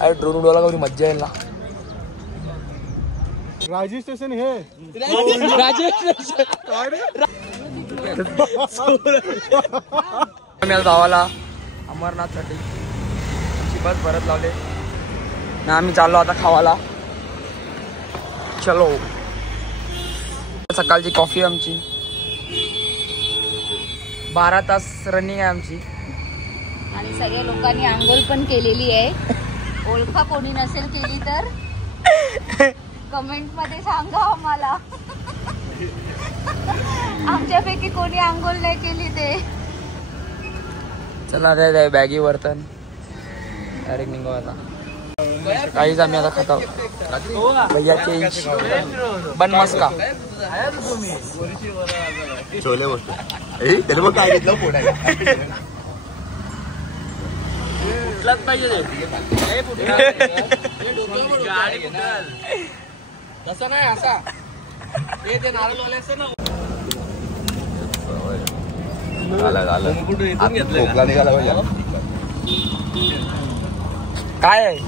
अरे ड्रोन उडवायला कधी मज्जा येईल ना. राजी स्टेशन हे आम्ही गावाला अमरनाथसाठी आमची बस भरत लावले ना. आम्ही चाललो आता खावाला. चलो. सकाळची कॉफी आमची 12 तास रनिंग आहे आमची. आणि सगळ्या लोकांनी आंघोळ पण केलेली आहे. ओळखा कोणी नसेल केली तर कमेंट मध्ये सांगा आम्हाला. आमच्यापैकी कोणी आंघोळ नाही केली ते. चला त्या बॅगी वर्तन डायरेक्ट निघू आता. काहीच आम्ही आता खात आहोत. भैया चेंज बन मस्का छोले बोलतो त्याने मग काय घेतलं फोन आहे उठलाच पाहिजे तसं नाही असा ते नारळवाले असते ना. खोकला निघाला पाहिजे. काय आहे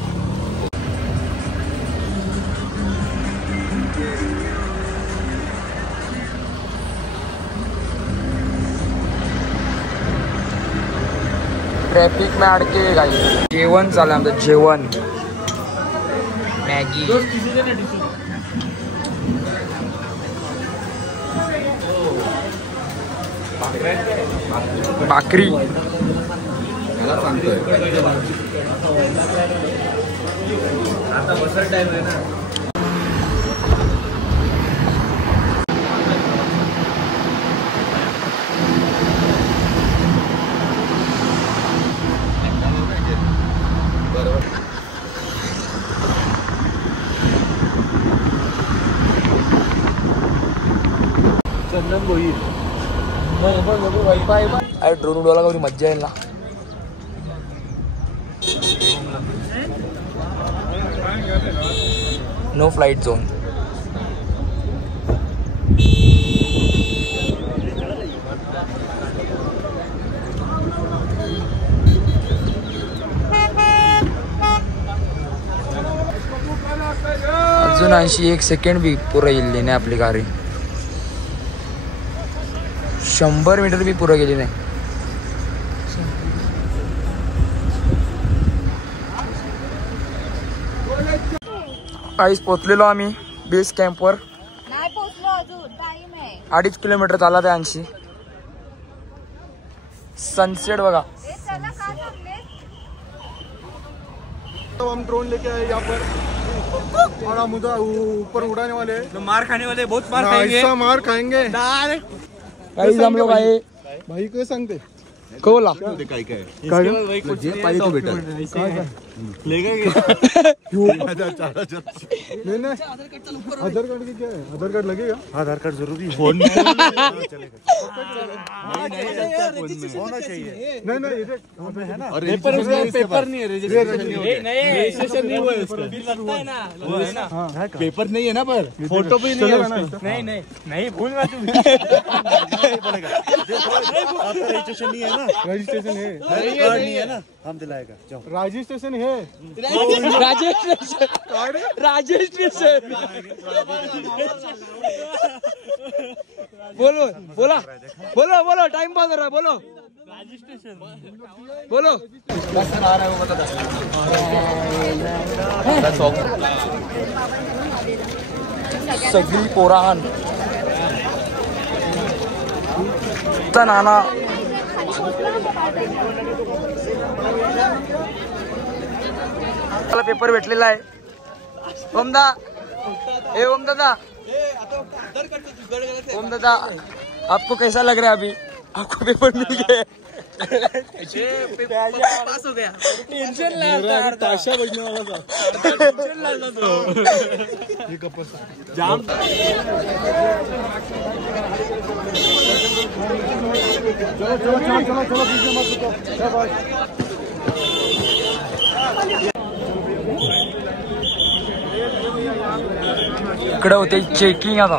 ट्रॅफिक में अडके काही. जेवण चालू आहे आमचं. जेवण मॅगी भाकरी आता बसर टाइम आहे ना. चंदन भोई अरे ड्रोन उडवायला कधी मज्जा येईल ना. No flight zone. अजून 81 सेकंड बी पुरं गेली नाही आपली गाडी. 100 मीटर बी पुरं गेली नाही. काहीच पोचलेलो आम्ही बेस कॅम्पवर. नाही पोहोचलो अजून. टाइम आहे. 2.5 किलोमीटर चालत आहे. 80 सनसेट बघा. हम ड्रोन लेके आए यहाँ पर और हम उधर ऊपर उड़ाने वाले तो मार खाने वाले बहुत मार खाएंगे. ऐसा मार खाएंगे. काही हम लोग आहे. भाई काय सांगते कोला काय काय जे पाहिजे तो भेटेल. नहीं नहीं आधार कार्ड की क्या है. आधार कार्ड लगेगा. आधार कार्ड जरूरी है. फोन होना चाहिए. नहीं नहीं है ना. पेपर नहीं है. रजिस्ट्रेशन नहीं हुआ है उसका. लगता है ना. वो है ना. पेपर नहीं है ना पर फोटो भी नहीं है. नहीं नहीं नहीं भूल मत. रजिस्ट्रेशन नहीं है ना. रजिस्ट्रेशन है. नहीं है ना. हम दिलाएगा. जाओ. रजिस्ट्रेशन है. राजेस्ट्रेशन बोलो बोला बोलो बोलो टाइम पास हो रहा है. बोलो बोलो. सगळी पोरान नाना पेपर भेटलेला आहे. ओमदा ए ओम दादा ओम दादा आपको कैसा लग रहा है अभी. आपको पेपर मिल गया. पास हो गया. टेंशन ताशा बजने वाला था. टेंशन लागला तो जाम. चलो चलो चलो चलो चलो पीछे मत रुको. इकडे होते चेकिंग. आता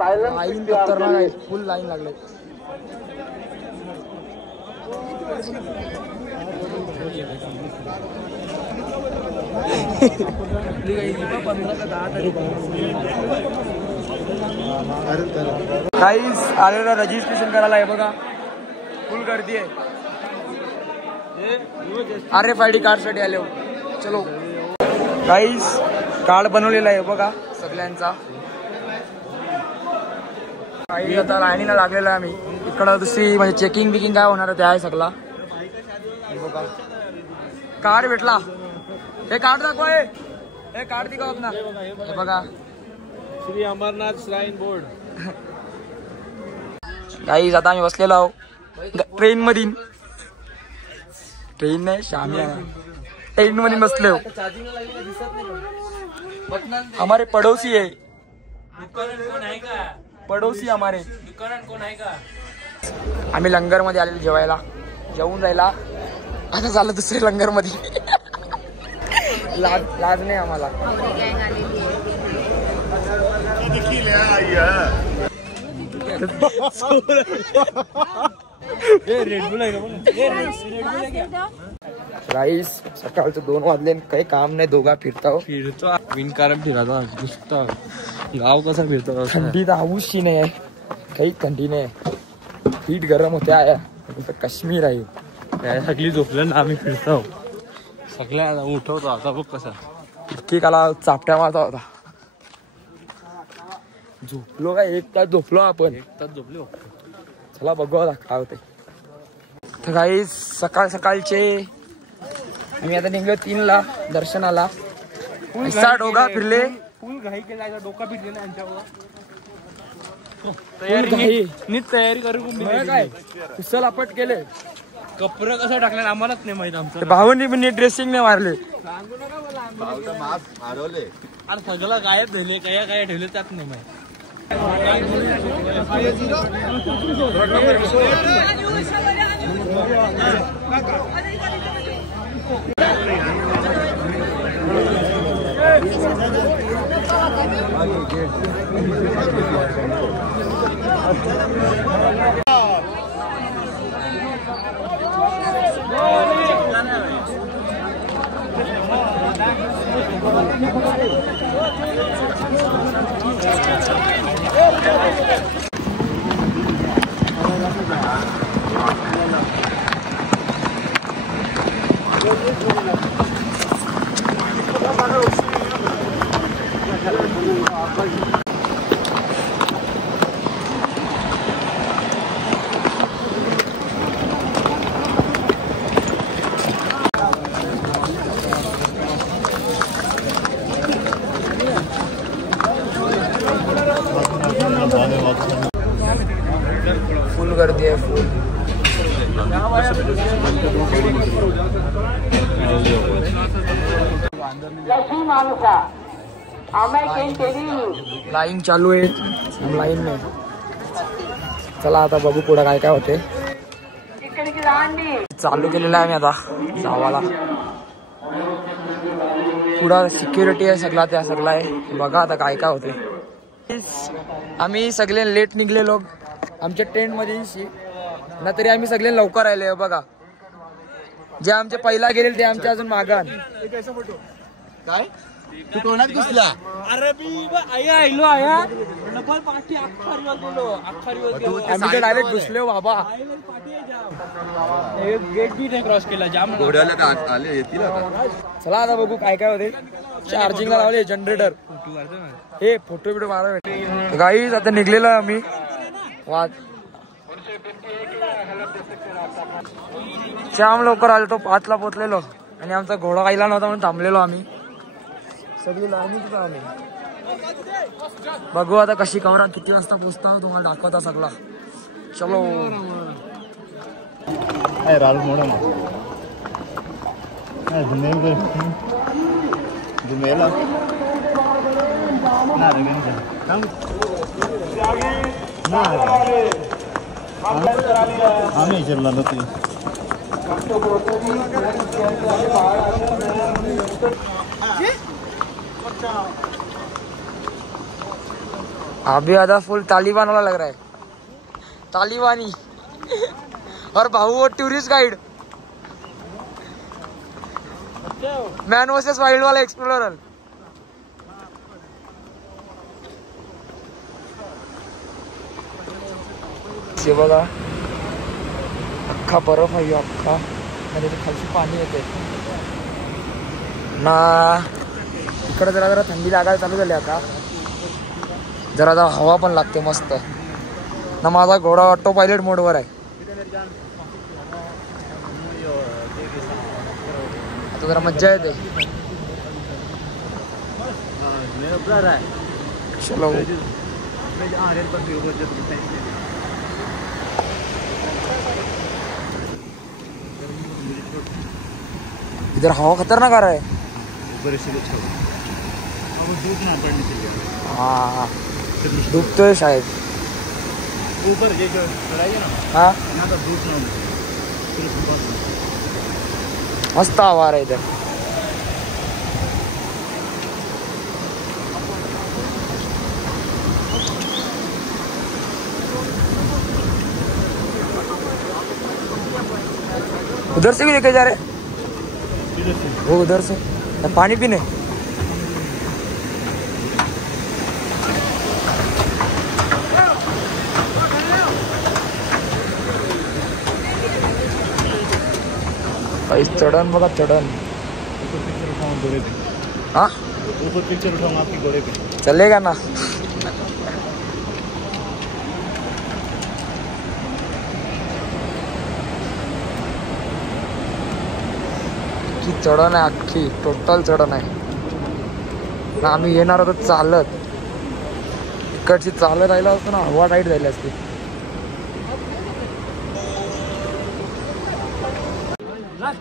लाईन उतरणार आहे. फुल लाईन लागले. गाईस आलेला रजिस्ट्रेशन करायला आहे बघा, फुल गर्दी आहे. RFID कार्ड साठी आले हो. चलो गाईस कार्ड बनवलेला आहे बघा सगळ्यांचा. काही आता लाईनीला लागलेला आहे. आम्ही इकडं दुसरी म्हणजे चेकिंग बिकिंग काय होणार ते आहे सगळा. बघा कार्ड भेटला. हे कार्ड दाखवा. हे कार्ड दिखाओ अपना. हे बघा Shri Amarnath shrine board. Guys आता आम्ही बसलेलो आहो ट्रेन मध्ये. ट्रेन नाही शामियाना. ट्रेन मध्ये बसले हो. हमारे पड़ोसी है. पड़ोसी हमारे. आम्ही लंगर मध्ये आलेलो जेवायला. जेवून जायला आता झालं दुसरे लंगर मध्ये. लाज नाही आम्हाला. गाईस सकाळचं 2 वाजले काही काम नाही. दोघा फिरतो विणकारम फिरायचा नुसतं. गाव कसा फिरतो. थंडी तर आऊशी नाही आहे. काही थंडी नाही. हीट गरम होते आहे. काश्मीर आहे. सगळी झोपलं ना आम्ही फिरतो. सगळ्या उठवतो. आता बघ कसा इतकी काला चापट्या मारता होता. झोपलो काय 1 तास झोपलो आपण. 1 तास झोपलो. चला बघू आता काय होते. तर गाईस सकाळचे आम्ही आता निघलो 3ला दर्शनाला. डोका फिरले. फुल घाई केला. डोका फिरले ना यांच्यावर. तयारी करून काय कुशल आपट केले. कपडे कसं टाकले आम्हालाच नाही माहित. आमचं भावांनी पण ड्रेसिंग नाही मारले. अरे सगळं गायब झाले. काय ठेवले त्यात नाही माहित. फुल गर्दी आहे. फुल लाईन चालू आहे. लाईन नाही. चला आता बघू पुढे काय काय होते. चालू केलेलं आहे मी आता जावाला. पुढं सिक्युरिटी आहे सगळा. त्या सगळा आहे. बघा आता काय काय होते. आम्ही सगळे लेट निघलेलो आमच्या ट्रेन मध्ये ना तरी आम्ही सगळे लवकर आले. बघा जे आमचे पहिला गेले ते आमच्या अजून मागान. काय तू कोणात घुसला. आम्ही डायरेक्ट घुसले बाबा. गेट बी नाही क्रॉस केला. जाम घोड्याला आले येतील. चला आता बघू काय काय होते. चार्जिंगला लावले जनरेटर. हे फोटो बिटो मारा भेटले. गाईस आता निघलेलो आम्ही. वाद जाम लवकर आलो. तो 5ला पोचलेलो आणि आमचा घोडा आईला नव्हता म्हणून थांबलेलो आम्ही. सगळी लाईनीच आम्ही. बघू आता कशी कवरा किती वाजता पोचतो तुम्हाला दाखवता सगळा. चलो आम्ही चलला नव्हती. अभी आधा फुल तालिबान वाला लग रहा है. तालिबानी और भाऊ वो tourist guide. Man versus wild वाला एक्सप्लोरर. बघा अख्खा बर्फ आहे अख्खा आणि खालची पाणी येते ना. इकडे जरा जरा थंडी लागायला चालू झाली आता. जरा जरा हवा पण लागते मस्त ना. माझा घोडा ऑटो पायलट मोडवर आहे. आता जरा मज्जा येते. चलो इधर हवा खतरनाक आ रहा है. हाँ डूबतोय शायद. हाँ मस्त हवा आ रहा है इधर. उधर से भी लेके जा रहे वो उधर से पानी पीने. चढ़न बघा चढ़न. हाँ ऊपर पिक्चर उठाऊंगा आपकी घोड़े पे. चलेगा ना. चढण आहे अख्खी टोटल चढण आहे ना. आम्ही येणार होतो चालत. इकडची चालत राहिला असतो ना हवा टाईट झाली असती.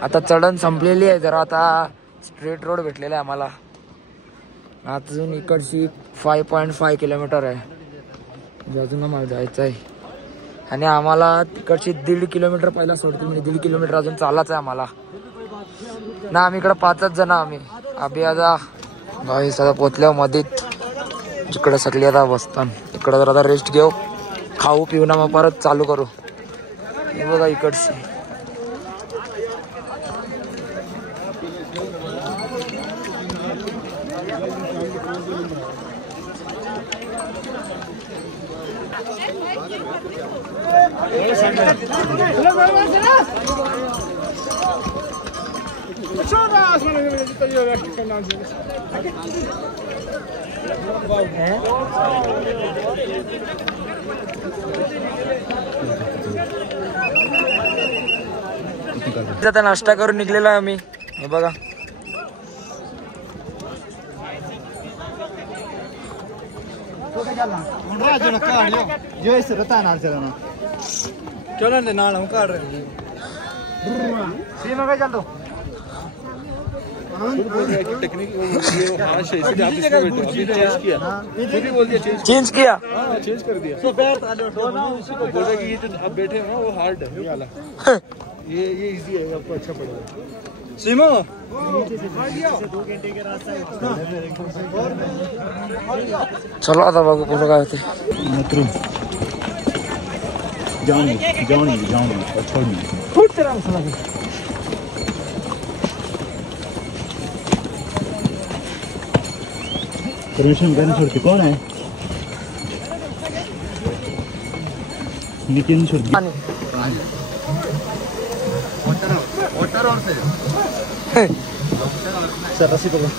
आता चढण संपलेली आहे. जरा आता स्ट्रेट रोड भेटलेला आहे आम्हाला. अजून इकडची 5.5 किलोमीटर आहे. अजून आम्हाला जायचं आहे आणि आम्हाला तिकडची 1.5 किलोमीटर पहिला सोडतो. म्हणजे 1.5 किलोमीटर अजून चालायचं आहे आम्हाला ना. आम्ही इकडे 5च जण आम्ही. अभि आता गाईस आता पोचल्यावर मध्येच जिकडे सगळी आता बसतान. इकडे जर आता रेस्ट घेऊ खाऊ पिऊ ना मग परत चालू करू. हे बघा इकडची आता नाश्ता करून निघलेलो आहे आम्ही. हे बघा चेंज किया. चेंज कर दिया. बोल रहा कि ये जो आप बैठे हैं ना वो हार्ड है वाला. ये इजी है आपको अच्छा पड़ेगा. सीमा 2 घंटे के रास्ता है. चलो आता बघू पुढे काय होते. जाऊन छोड़ परमिशन करने छोड़ती कौन है. नितिन छोड़ती सर रस्सी पकड़.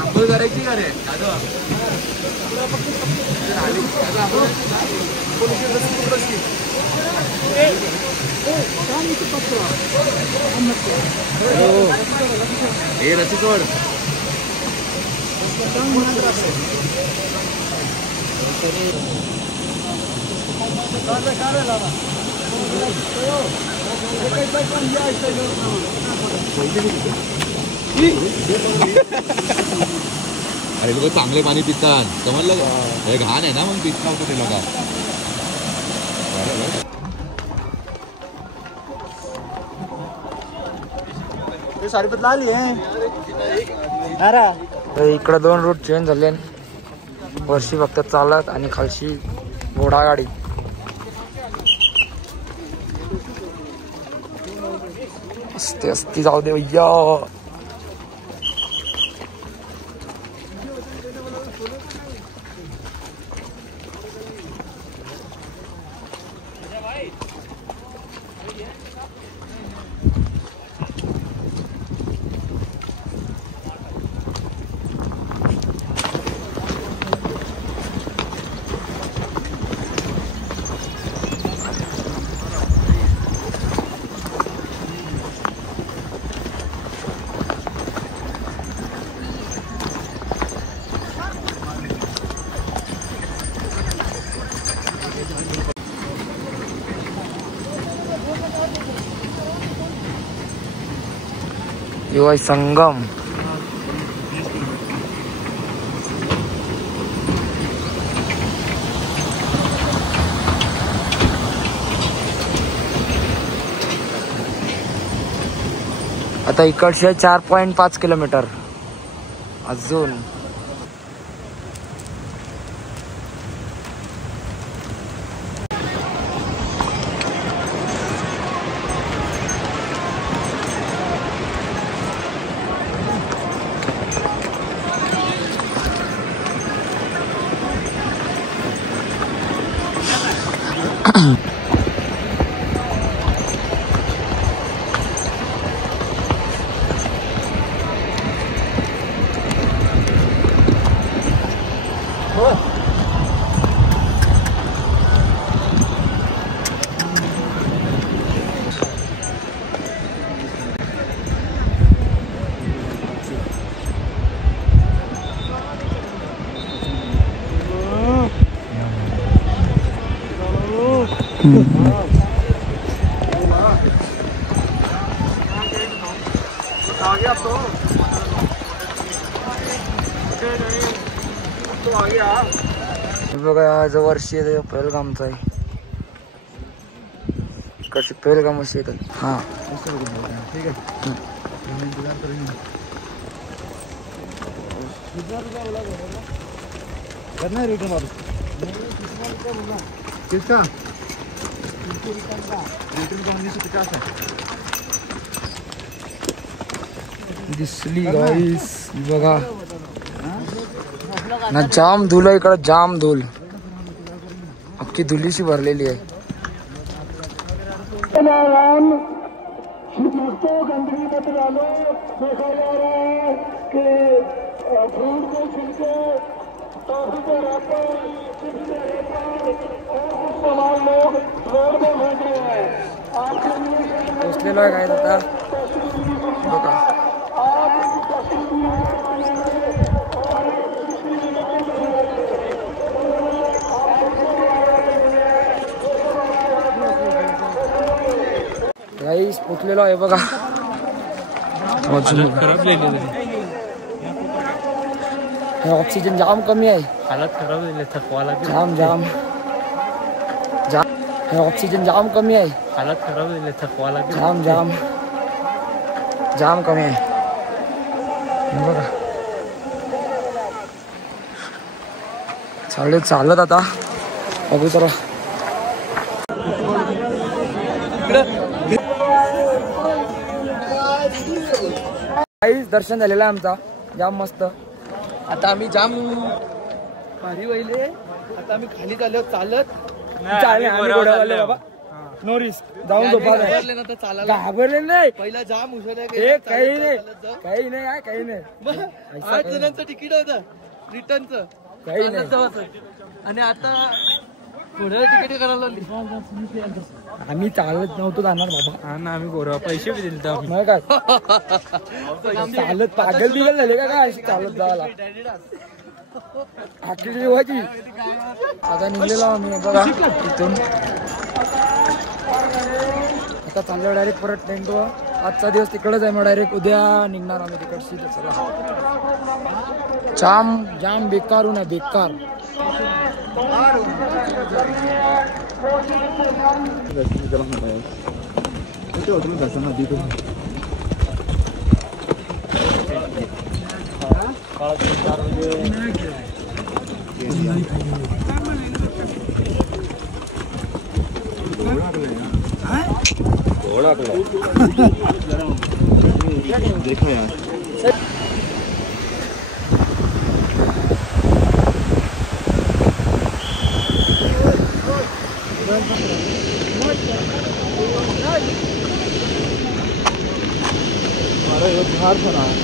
आंघोळ करायची का रे. हे रस्सी सोड. अरे लोक चांगले पाणी पितात समजलं. हे घाण आहे ना मग पिता होतो ते लोक. सारी बदला ली आहे. इकडे 2 रूट चेंज झाले. वरशी फक्त चालत आणि खालची घोडागाडी. असते जाऊ दे भैया. यो आहे संगम. आता इकडचे 4.5 किलोमीटर अजून. बघा जवळशी पहलगामचं आहे. कशी पहलगाम अशी येतात. हा ठीक आहे. किसका दिसली गाईस बघा ना. जाम धूल आहे इकडं, जाम धूल. अख्खी धुलीशी भरलेली आहे. पोचलेलो आहे काय आता बघा. गाईस पोचलेलो आहे बघा. ऑक्सिजन जाम कमी आहे. हालत खराब आहे. थकवा लागेल. जाम जाम जाम. ऑक्सिजन जाम कमी आहे. हालत खराब आहे. थकवा लागेल. जाम जाम जाम कमी आहे बघा. चालत आता बघू तर. दर्शन झालेलं आहे आमचा जाम मस्त. आता आम्ही जाम भारी वहिले. आता आम्ही खाली चाललो चालत. बाबा नो रिस्क. जाऊन घाबरले नाही. पहिला जाम उशीर काही नाही काही नाही. 8 जणांचं तिकीट होतं रिटर्नचं. काही नाही. आणि आता थोड्या तिकीट करायला लागली. आम्ही चालत नव्हतो जाणार बाबा. हा ना आम्ही गोरा पैसे बी दिले आम्ही. नाही काय चालत पागल बिगल झाले का काय चालत जायला. आखरी व्हायची. आता निघलेलो आम्ही बघा इथून. आता चाललो डायरेक्ट परत ट्रेनवर. आजचा दिवस तिकडच आहे मग डायरेक्ट उद्या निघणार आम्ही तिकडची. चला जाम जाम बेकार होऊन आहे बेकार. देखो यार बिहार बना है.